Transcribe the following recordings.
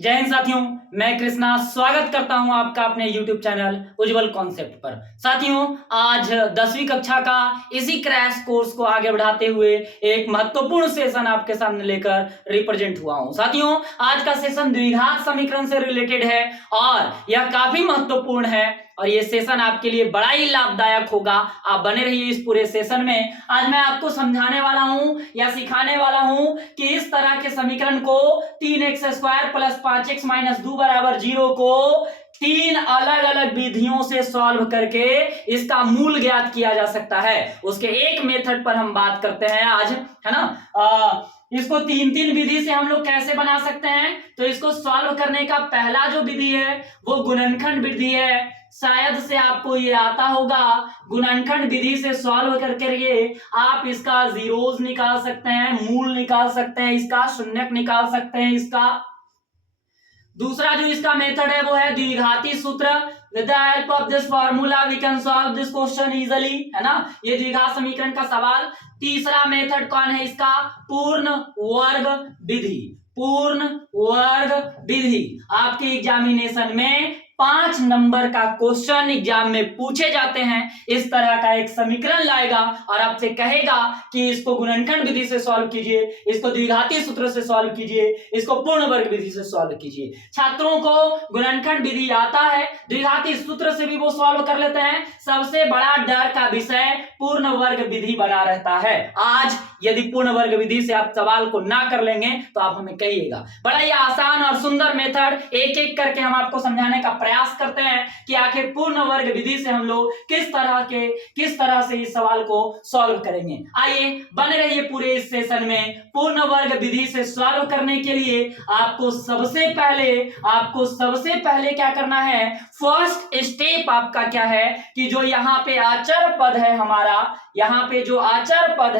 जय हिंद साथियों, मैं कृष्णा स्वागत करता हूं आपका अपने YouTube चैनल उज्जवल कॉन्सेप्ट पर। साथियों, आज 10वीं कक्षा का इसी क्रैश कोर्स को आगे बढ़ाते हुए एक महत्वपूर्ण सेशन आपके सामने लेकर रिप्रेजेंट हुआ हूं। साथियों, आज का सेशन द्विघात समीकरण से रिलेटेड है और यह काफी महत्वपूर्ण है और ये सेशन आपके लिए बड़ा ही लाभदायक होगा। आप बने रहिए इस पूरे सेशन में। आज मैं आपको समझाने वाला हूं या सिखाने वाला हूं कि इस तरह के समीकरण को 3x² प्लस 5x माइनस 2 बराबर 0 को तीन अलग अलग विधियों से सॉल्व करके इसका मूल ज्ञात किया जा सकता है। उसके एक मेथड पर हम बात करते हैं आज, है ना। इसको तीन तीन विधि से हम लोग कैसे बना सकते हैं, तो इसको सॉल्व करने का पहला जो विधि है वो गुणनखंड विधि है। शायद से आपको ये आता होगा। गुणनखंड विधि से सॉल्व करके आप इसका जीरोस निकाल सकते हैं, मूल निकाल सकते हैं, इसका शून्यक निकाल सकते हैं। इसका दूसरा जो इसका मेथड है वो है द्विघाती सूत्र। With the help of this formula we can solve this question easily, है ना। ये द्विघात समीकरण का सवाल। तीसरा मेथड कौन है इसका? पूर्ण वर्ग विधि। पूर्ण वर्ग विधि आपके एग्जामिनेशन में 5 नंबर का क्वेश्चन एग्जाम में पूछे जाते हैं। इस तरह का एक समीकरण लाएगा और आपसे कहेगा कि इसको गुणनखंड विधि से सॉल्व कीजिए, इसको द्विघाती सूत्र से सॉल्व कीजिए, इसको पूर्ण वर्ग विधि से सॉल्व कीजिए। छात्रों को गुणनखंड विधि आता है, द्विघाती सूत्र से भी वो सॉल्व कर लेते हैं। सबसे बड़ा डर का विषय पूर्ण वर्ग विधि बना रहता है। आज यदि पूर्ण वर्ग विधि से आप सवाल को ना कर लेंगे तो आप हमें कहिएगा। बड़ा ही आसान और सुंदर मेथड एक एक करके हम आपको समझाने का प्रयास करते हैं कि आखिर पूर्ण वर्ग विधि से हम लोग किस तरह से इस सवाल को सॉल्व करेंगे। आइए बने रहिए पूरे इस सेशन में। पूर्ण वर्ग विधि से सॉल्व करने के लिए आपको सबसे पहले क्या करना है? फर्स्ट स्टेप आपका क्या है कि जो यहाँ पे अचर पद है हमारा, यहाँ पे जो अचर पद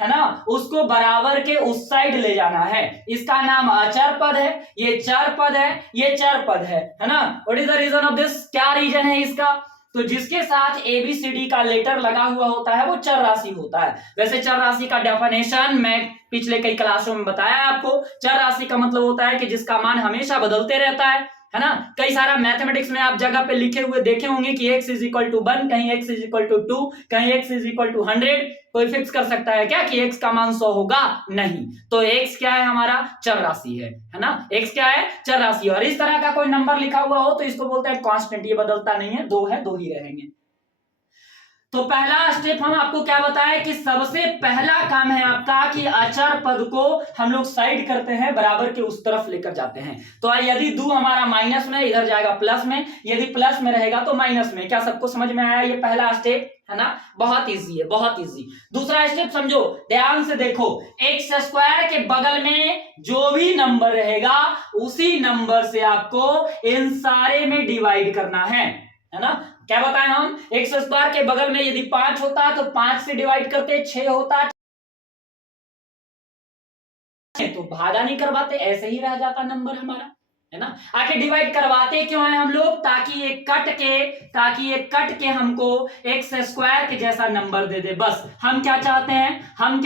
है ना, उसको बराबर के उस साइड ले जाना है। इसका नाम अचर पद है, ये चर पद है, ये चर पद है ना। What is the reason of this? क्या रीजन है इसका? तो जिसके साथ ABCD का लेटर लगा हुआ होता है वो चर राशि होता है। वैसे चर राशि का डेफिनेशन मैं पिछले कई क्लासों में बताया आपको। चर राशि का मतलब होता है कि जिसका मान हमेशा बदलते रहता है ना। कई सारा मैथमेटिक्स में आप जगह पे लिखे हुए देखे होंगे कि x इज इक्वल टू 1, कहीं x इज इक्वल टू 2, कहीं x इज इक्वल टू 100। कोई फिक्स कर सकता है क्या कि x का मान 100 होगा? नहीं। तो x क्या है? हमारा चर राशि है ना। x क्या है? चर राशि। और इस तरह का कोई नंबर लिखा हुआ हो तो इसको बोलते हैं कांस्टेंट। ये बदलता नहीं है, 2 है, 2 ही रहेंगे। तो पहला स्टेप हम आपको क्या बताएं कि सबसे पहला काम है आपका कि अचर पद को हम लोग साइड करते हैं, बराबर के उस तरफ लेकर जाते हैं। तो यदि 2 हमारा माइनस में, इधर जाएगा प्लस में, यदि प्लस में रहेगा तो माइनस में। क्या सबको समझ में आया? ये पहला स्टेप है ना। बहुत इजी है, बहुत इजी। दूसरा स्टेप समझो, ध्यान से देखो। x² के बगल में जो भी नंबर रहेगा उसी नंबर से आपको इन सारे में डिवाइड करना है ना। क्या बताएं हम? x² के बगल में यदि 5 होता तो 5 से डिवाइड करते, 6 होता तो भागा नहीं करवाते, ऐसे ही रह जाता नंबर हमारा, है ना। आखिर डिवाइड करवाते क्यों है हम लोग? ताकि ये कट के हमको x² के जैसा नंबर दे दे। बस हम क्या चाहते हैं? हम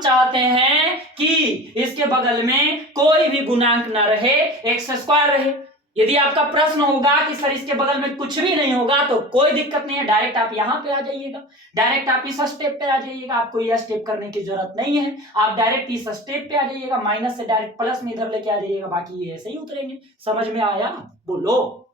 चाहते हैं कि इसके बगल में कोई भी गुणांक ना रहे, x² रहे। यदि आपका प्रश्न होगा कि सर इसके बगल में कुछ भी नहीं होगा तो कोई दिक्कत नहीं है, डायरेक्ट आप यहां पे आ जाइएगा, डायरेक्ट आप इस स्टेप पे आ जाइएगा। आपको यह स्टेप करने की जरूरत नहीं है, आप डायरेक्ट इस स्टेप पे आ जाइएगा, माइनस से डायरेक्ट प्लस में इधर लेके आ जाइएगा, बाकी ये ऐसे ही उतरेंगे। समझ में आया? बोलो।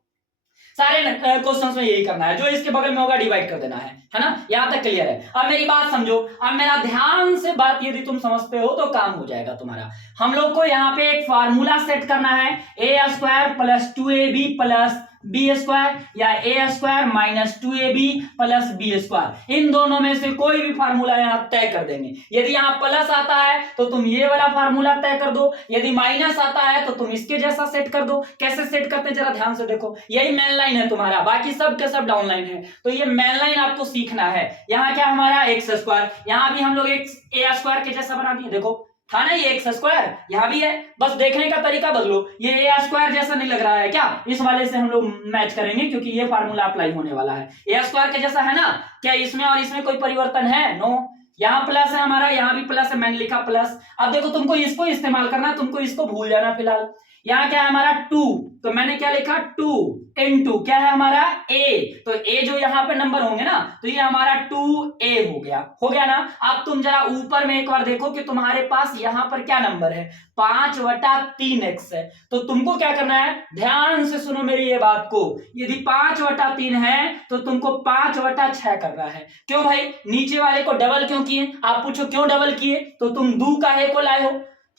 सारे क्वेश्चंस में यही करना है, जो इसके बगल में होगा डिवाइड कर देना है ना। यहां तक क्लियर है? अब मेरी बात समझो, अब मेरा ध्यान से बात यदि तुम समझते हो तो काम हो जाएगा तुम्हारा। हम लोग को यहाँ पे एक फार्मूला सेट करना है, a² plus 2ab plus b² या a² minus 2ab plus b²। इन दोनों में से कोई भी फार्मूला यहाँ तय कर देंगे। यदि यहाँ प्लस आता है तो तुम ये वाला फार्मूला तय कर दो, यदि माइनस आता है तो तुम इसके जैसा सेट कर दो। कैसे सेट करते हैं जरा ध्यान से देखो। यही मेन लाइन है तुम्हारा, बाकी सब के सब डाउन लाइन है। तो ये मेन लाइन आपको सीखना है। यहाँ क्या हमारा x², यहाँ भी हम लोग a² के जैसा बना दिए। देखो था ना ये x², यहां भी है, बस देखने का तरीका बदलो। ये a² जैसा नहीं लग रहा है क्या? इस वाले से हम लोग मैच करेंगे क्योंकि ये फार्मूला अप्लाई होने वाला है। a² के जैसा है ना। क्या इसमें और इसमें कोई परिवर्तन है? नो। यहाँ प्लस है हमारा, यहाँ भी प्लस है, मैंने लिखा प्लस। अब देखो तुमको इसको इस्तेमाल करना, तुमको इसको भूल जाना फिलहाल। यहाँ क्या है हमारा 2, तो मैंने क्या लिखा 2 इनटू क्या है हमारा a, तो a जो यहाँ पे नंबर होंगे ना, तो ये हमारा 2a हो गया ना। अब तुम जरा ऊपर में एक बार देखो कि तुम्हारे पास यहाँ पर क्या नंबर है, 5/3x है। तो तुमको क्या करना है, ध्यान से सुनो मेरी ये बात को, यदि 5/3 है तो तुमको 5/6 करना है। क्यों भाई, नीचे वाले को डबल क्यों किए, आप पूछो क्यों डबल किए, तो तुम दू का है को लाए हो,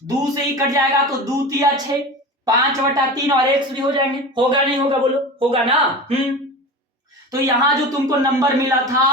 दू से ही कट जाएगा तो 2 तिया 6, 5/3 और x भी हो जाएंगे, होगा नहीं होगा, बोलो होगा ना। तो यहां जो तुमको नंबर मिला था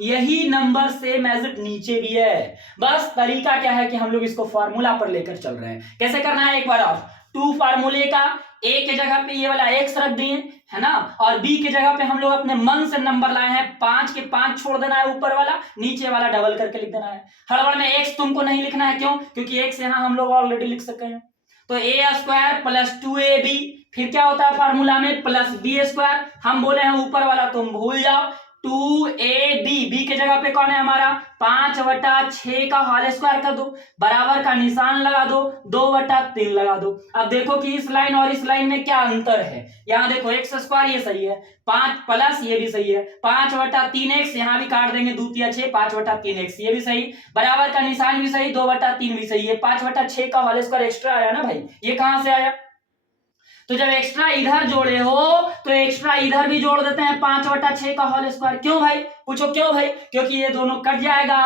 यही नंबर सेम एज इट नीचे भी है। बस तरीका क्या है कि हम लोग इसको फॉर्मूला पर लेकर चल रहे हैं। कैसे करना है एक बार और, 2 फार्मूले का a के जगह पे ये वाला x रख दिए है ना, और b के जगह पे हम लोग अपने मन से नंबर लाए हैं, 5 के 5 छोड़ देना है, ऊपर वाला नीचे वाला डबल करके लिख देना है। हड़बड़ में x तुमको नहीं लिखना है, क्यों, क्योंकि x यहां हम लोग ऑलरेडी लिख सके हैं। तो a² + 2ab, फिर क्या होता है फार्मूला में +b², हम बोले हैं ऊपर वाला तुम भूल जाओ, 2ab, b के जगह पे कौन है हमारा 5/6 का होल स्क्वायर कर दो, बराबर का निशान लगा दो, 2/3 लगा दो। अब देखो कि इस लाइन और इस लाइन में क्या अंतर है, यहाँ देखो x² ये सही है, 5 प्लस ये भी सही है, 5/3x यहाँ भी काट देंगे, 2 तिया 6, 5/3x ये भी सही, बराबर का निशान भी सही, 2/3 भी सही है, 5/6 का होल स्क्वायर एक्स्ट्रा आया ना भाई, ये कहां से आया, तो जब एक्स्ट्रा इधर जोड़े हो तो एक्स्ट्रा इधर भी जोड़ देते हैं, 5/6 का होल स्क्वायर। क्यों भाई, पूछो क्यों भाई, क्योंकि ये दोनों कट जाएगा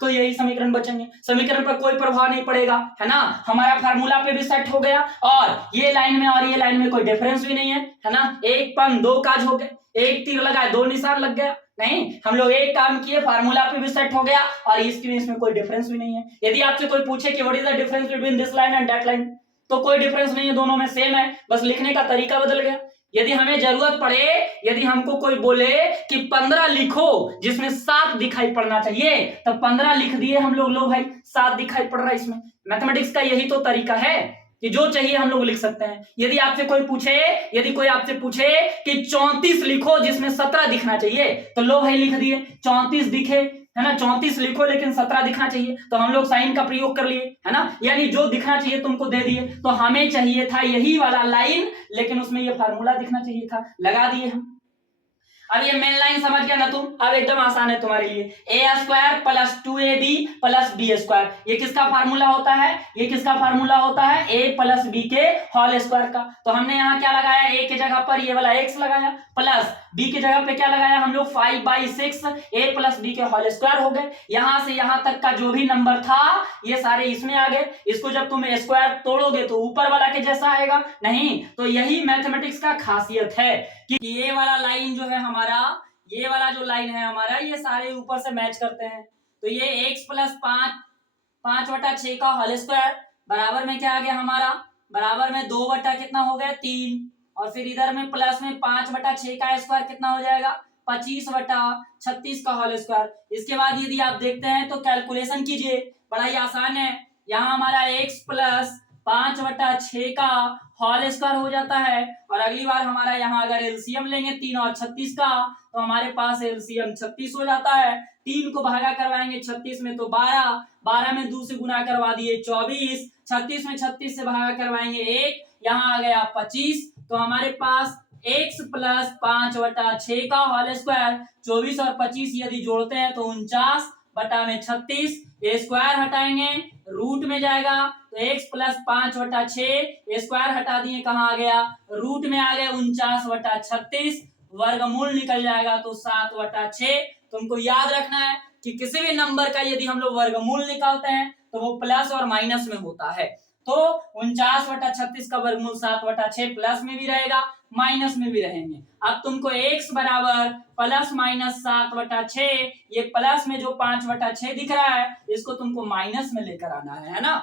तो यही समीकरण बचेंगे, समीकरण पर कोई प्रभाव नहीं पड़ेगा, है ना, हमारा फार्मूला पे भी सेट हो गया, और ये लाइन में और ये लाइन में कोई डिफरेंस भी नहीं है ना, एक पन दो काज हो गए, एक तीर लगाए 2 निशान लग गया, नहीं, हम लोग एक काम किए, फार्मूला पे भी सेट हो गया और इसमें कोई डिफरेंस भी नहीं है। यदि आपसे कोई पूछे कि what is the difference between this line and that line, तो कोई डिफरेंस नहीं है, दोनों में सेम है, बस लिखने का तरीका बदल गया। यदि हमें जरूरत पड़े, यदि हमको कोई बोले कि 15 लिखो जिसमें 7 दिखाई पड़ना चाहिए, तो 15 लिख दिए हम लोग, लो भाई 7 दिखाई पड़ रहा है इसमें। मैथमेटिक्स का यही तो तरीका है कि जो चाहिए हम लोग लिख सकते हैं। यदि कोई आपसे पूछे कि 34 लिखो जिसमें 17 दिखना चाहिए, तो लो भाई लिख दिए, 34 दिखे है ना, 34 लिखो लेकिन 17 दिखना चाहिए, तो हम लोग साइन का प्रयोग कर लिए, है ना, यानी जो दिखना चाहिए तुमको दे दिए, तो हमें चाहिए था यही वाला लाइन, लेकिन उसमें ये फार्मूला दिखना चाहिए था, लगा दिए हम। अब ये मेन लाइन समझ गया ना तुम, अब एकदम आसान है तुम्हारे लिए, a² + 2ab + b², ये किसका फार्मूला होता है, ये किसका फार्मूला होता है, a + b के होल स्क्वायर का। तो हमने यहाँ क्या लगाया, a के जगह पर ये वाला x लगाया, प्लस b के जगह पे क्या लगाया हम लोग 5/6, a + b के होल स्क्वायर हो गए। यहां से यहां तक का जो भी नंबर था ये सारे इसमें आ गए, इसको जब तुम स्क्वायर तोड़ोगे तो ऊपर वाला के जैसा आएगा, नहीं, तो यही मैथमेटिक्स का खासियत है कि ये वाला लाइन जो है हमारा, ये वाला जो लाइन है हमारा, ये सारे ऊपर से मैच करते हैं। तो ये x + 5/6 का होल स्क्वायर बराबर में क्या आ गया हमारा, बराबर में 2 बटा कितना हो गया 3, और फिर इधर में प्लस में 5/6 का स्क्वायर कितना हो जाएगा 25/36 का होल स्क्वायर। इसके बाद यदि आप देखते हैं तो कैलकुलेशन कीजिए, बड़ा ही आसान है, यहाँ हमारा x + 5/6 का होल स्क्वायर हो जाता है, और अगली बार हमारा यहाँ अगर एलसीएम लेंगे 3 और 36 का, तो हमारे पास एलसीएम 36 हो जाता है, 3 को भागा करवाएंगे 36 में तो 12, 12 में 2 से गुना करवा दिए 24, 36 में 36 से भागा करवाएंगे 1, यहाँ आ गया 25, तो हमारे पास x + 5/6 का होल स्क्वायर, 24 और 25 यदि जोड़ते हैं तो 49/36, स्क्वायर हटाएंगे रूट में जाएगा, तो x + 5/6 स्क्वायर हटा दिए, कहाँ आ गया रूट में आ गए, 49/36, वर्गमूल निकल जाएगा तो 7/6। तुमको याद रखना है कि किसी भी नंबर का यदि हम लोग वर्गमूल निकालते हैं तो वो प्लस और माइनस में होता है, तो 49/36 का वर्गमूल 7/6 प्लस में भी रहेगा माइनस में भी रहेंगे। अब तुमको x बराबर ±7/6, ये प्लस में जो 5/6 दिख रहा है इसको तुमको माइनस में लेकर आना है ना।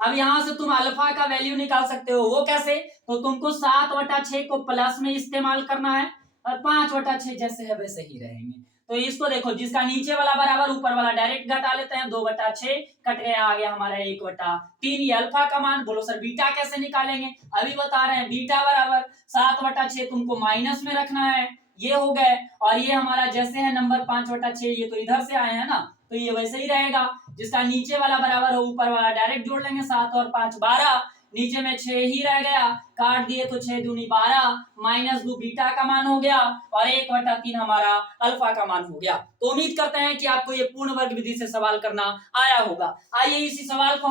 अब यहां से तुम अल्फा का वैल्यू निकाल सकते हो, वो कैसे, तो तुमको 7/6 को प्लस में इस्तेमाल करना है और 5/6 जैसे है वैसे ही रहेंगे। तो इसको देखो, जिसका नीचे वाला बराबर ऊपर वाला डायरेक्ट घटा लेते हैं, 2/6 कट गया, आ गया हमारा 1/3। ये अल्फा का मान, बोलो सर बीटा कैसे निकालेंगे, अभी बता रहे हैं, बीटा बराबर 7/6 तुमको माइनस में रखना है, ये हो गए, और ये हमारा जैसे है नंबर 5/6, ये तो इधर से आए हैं ना, तो ये वैसे ही रहेगा, जिसका नीचे वाला बराबर हो ऊपर वाला डायरेक्ट जोड़ लेंगे, 7 और 5 12, नीचे में 6 ही रह गया, काट दिए तो 6 दूनी 12 माइनस 2 बीटा का मान हो गया और 1/3 हमारा अल्फा का मान हो गया। तो उम्मीद करते हैं कि आपको ये पूर्ण वर्ग विधि से सवाल करना आया होगा। आइए इसी सवाल को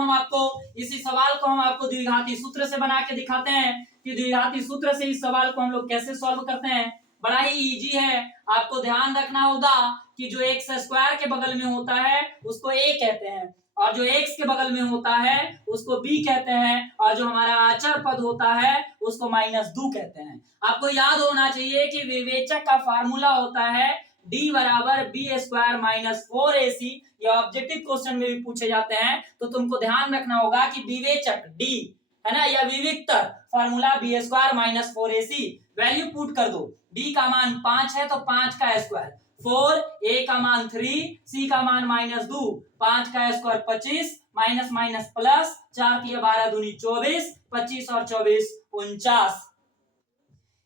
हम आपको द्विघाती सूत्र से बना के दिखाते हैं कि द्विघाती सूत्र से इस सवाल को हम लोग कैसे सॉल्व करते हैं। बड़ा ही इजी है। आपको ध्यान रखना होगा कि जो एक्स स्क्वायर के बगल में होता है उसको a कहते हैं और जो x के बगल में होता है उसको b कहते हैं और जो हमारा अचर पद होता है उसको -2 कहते हैं। आपको याद होना चाहिए कि विवेचक का फार्मूला होता है d बराबर b² - 4ac। ये ऑब्जेक्टिव क्वेश्चन में भी पूछे जाते हैं, तो तुमको ध्यान रखना होगा कि विवेचक d है ना या विविक्तर formula b² - 4ac। Value put कर दो। b का मान 5 है तो 5 का स्क्वायर 4, a का मान 3, c का मान -2, 5 का स्क्वायर 25 माइनस माइनस प्लस 4 की 12 दूनी 24, 25 और 24 49।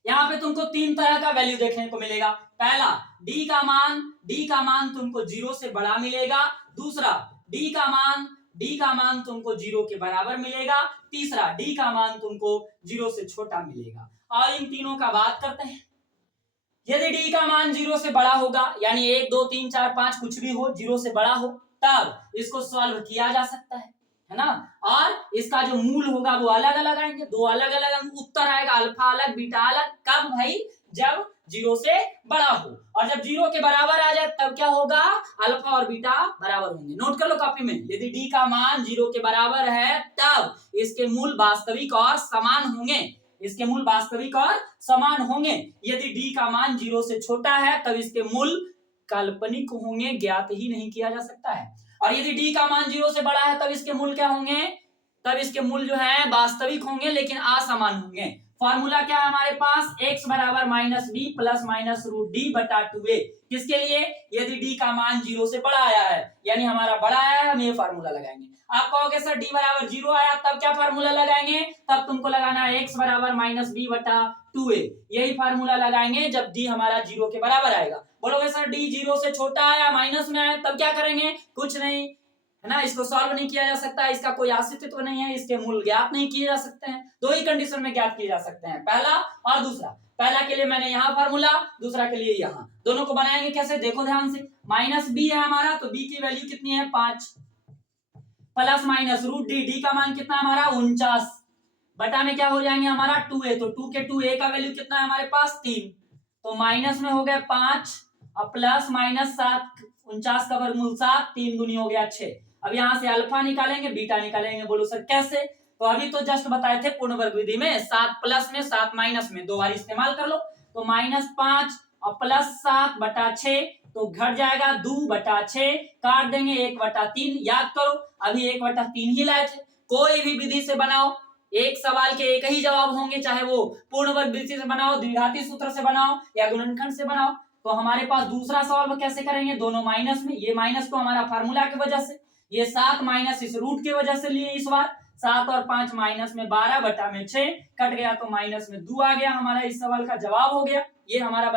यहाँ पे तुमको 3 तरह का वैल्यू देखने को मिलेगा। पहला d का मान तुमको 0 से बड़ा मिलेगा। दूसरा d का मान तुमको 0 के बराबर मिलेगा। तीसरा d का मान तुमको 0 से छोटा मिलेगा। और इन तीनों का बात करते हैं। यदि d का मान 0 से बड़ा होगा यानी 1 2 3 4 5 कुछ भी हो 0 से बड़ा हो तब इसको सॉल्व किया जा सकता है ना। और इसका जो मूल होगा वो अलग अलग आएंगे, दो अलग अलग उत्तर आएगा, अल्फा अलग बीटा अलग। कब भाई? जब 0 से बड़ा हो। और जब 0 के बराबर आ जाए तब क्या होगा? अल्फा और बीटा बराबर होंगे। नोट कर लो कॉपी में। यदि d का मान 0 के बराबर है तब इसके मूल वास्तविक और समान होंगे। इसके मूल वास्तविक और समान होंगे। यदि d का मान 0 से छोटा है तब इसके मूल काल्पनिक होंगे, ज्ञात ही नहीं किया जा सकता है। और यदि d का मान 0 से बड़ा है तब इसके मूल क्या होंगे? तब इसके मूल जो है वास्तविक होंगे लेकिन असमान होंगे। फॉर्मूला क्या है हमारे पास? x बराबर -b प्लस माइनस √d/2a। किसके लिए? यदि d का मान 0 से बड़ा आया है यानी हमारा बड़ा आया है, हम ये फार्मूला लगाएंगे। आप कहोगे सर d बराबर 0 आया तब क्या फार्मूला लगाएंगे? तब तुमको लगाना है x बराबर -b/2a। यही फार्मूला लगाएंगे जब d हमारा 0 के बराबर आएगा। बोलोगे सर d 0 से छोटा आया, माइनस में आया, तब क्या करेंगे? कुछ नहीं, है ना। इसको सॉल्व नहीं किया जा सकता, इसका कोई अस्तित्व नहीं है, इसके मूल ज्ञात नहीं किए जा सकते हैं। दो ही कंडीशन में ज्ञात किए जा सकते हैं, पहला और दूसरा। पहला के लिए मैंने यहाँ फार्मूला, दूसरा के लिए यहाँ। दोनों को बनाएंगे कैसे? देखो ध्यान से। -b है हमारा तो b की वैल्यू कितनी है? 5 प्लस माइनस √d, d का मान कितना हमारा? 49 बटा में क्या हो जाएंगे हमारा? 2a। तो 2 के 2a का वैल्यू कितना है हमारे पास? 3। तो माइनस में हो गया 5 और प्लस माइनस 7, 49 का वर्गमूल 7, 3 दूनी हो गया 6। अब यहाँ से अल्फा निकालेंगे, बीटा निकालेंगे। बोलो सर कैसे? तो अभी तो जस्ट बताए थे पूर्ण वर्ग विधि में 7 प्लस में 7 माइनस में 2 बार इस्तेमाल कर लो। तो -5 और प्लस 7/6 तो घट जाएगा 2/6, काट देंगे 1/3। याद करो अभी 1/3 ही लाए थे। कोई भी विधि से बनाओ एक सवाल के एक ही जवाब होंगे, चाहे वो पूर्ण वर्ग विधि से बनाओ, द्विघाती सूत्र से बनाओ या गुणनखंड से बनाओ। तो हमारे पास दूसरा सवाल कैसे करेंगे? दोनों माइनस में। ये माइनस तो हमारा फार्मूला की वजह से, ये 7 माइनस इस रूट की वजह से लिए इस बार। 7 और 5 माइनस में 12 बटा में 6 कट गया तो माइनस में 2 आ गया। हमारा इस सवाल का जवाब हो गया। ये हमारा